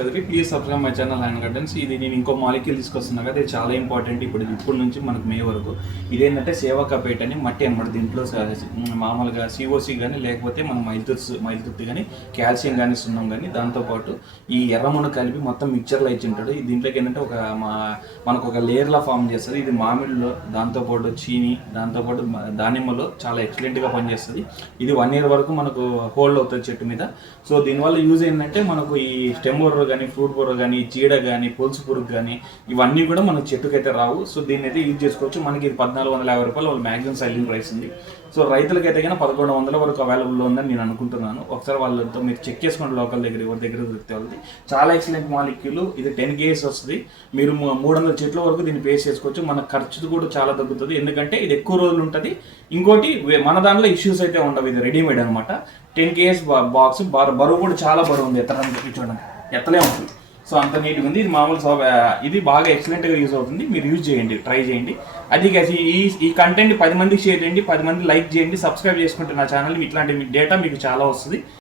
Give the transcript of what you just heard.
Please subscribe my channel and gardens ఇది నేను ఇంకో మాలిక్యూల్ తీసుకొస్తున్నా కదా ఇది చాలా ఇంపార్టెంట్ ఇప్పుడు ఇప్పుడు ఇప్పటి నుంచి మనకు మే వరకు ఇదేంటంటే సేవా అని మట్టి అనమాట దీంట్లో మామూలుగా సిఓసి కానీ లేకపోతే మనం మైల్తుర్స్ మైల్తుర్తి కానీ కాల్షియం కానీ సున్నం కానీ దాంతోపాటు ఈ ఎర్రమున కలిపి మొత్తం మిక్చర్లో ఇచ్చి ఉంటాడు దీంట్లోకి ఏంటంటే ఒక మా మనకు ఒక లేయర్లా ఫామ్ చేస్తుంది. ఇది మామిడిలో దాంతోపాటు చీని దాంతోపాటు దానిమ్మలో చాలా ఎక్సలెంట్గా పనిచేస్తుంది. ఇది వన్ ఇయర్ వరకు మనకు హోల్డ్ అవుతుంది చెట్టు మీద. సో దీనివల్ల యూజ్ ఏంటంటే మనకు ఈ స్టెమ్ బొర్ర కానీ ఫ్రూట్ పురుగు కానీ చీడ కానీ పులుసు పురుగు కానీ ఇవన్నీ కూడా మనకు చెట్టుకైతే రావు. సో దీన్ని అయితే యూజ్ చేసుకోవచ్చు. మనకి ఇది పద్నాలుగు వందల యాభై రూపాయలు వాళ్ళు మ్యాక్సిమం సెల్లింగ్ ప్రైస్ ఉంది. సో రైతులకైతే కానీ పదకొండు వందల వరకు అవైలబుల్ ఉందని నేను అనుకుంటున్నాను. ఒకసారి వాళ్ళతో మీరు చెక్ చేసుకోండి లోకల్ దగ్గర ఎవరి దగ్గర దొరికితే వాళ్ళది. చాలా ఎక్సలెంట్ మాలిక్యూల్ ఇది టెన్ కేజీస్ వస్తుంది. మీరు మూడు వందల చెట్ల వరకు దీన్ని పేస్ చేసుకోవచ్చు. మన ఖర్చు కూడా చాలా తగ్గుతుంది. ఎందుకంటే ఇది ఎక్కువ రోజులు ఉంటుంది. ఇంకోటి వే- మన దాంట్లో ఇష్యూస్ అయితే ఉండవు. ఇది రెడీమేడ్ అనమాట. టెన్ కేఎస్ బాక్స్ బరువు కూడా చాలా బరువు ఉంది ఎత్తడానికి చూడండి ఎత్తలే ఉంటుంది. సో అంత నీట్గా ఉంది. ఇది మామూలు ఇది బాగా ఎక్సలెంట్గా యూజ్ అవుతుంది. మీరు యూజ్ చేయండి ట్రై చేయండి. అది guys, ఈ ఈ కంటెంట్ పది మందికి షేర్ చేయండి పది మంది లైక్ చేయండి సబ్స్క్రైబ్ చేసుకుంటే నా ఛానల్ ఇట్లాంటి డేటా మీకు చాలా వస్తుంది.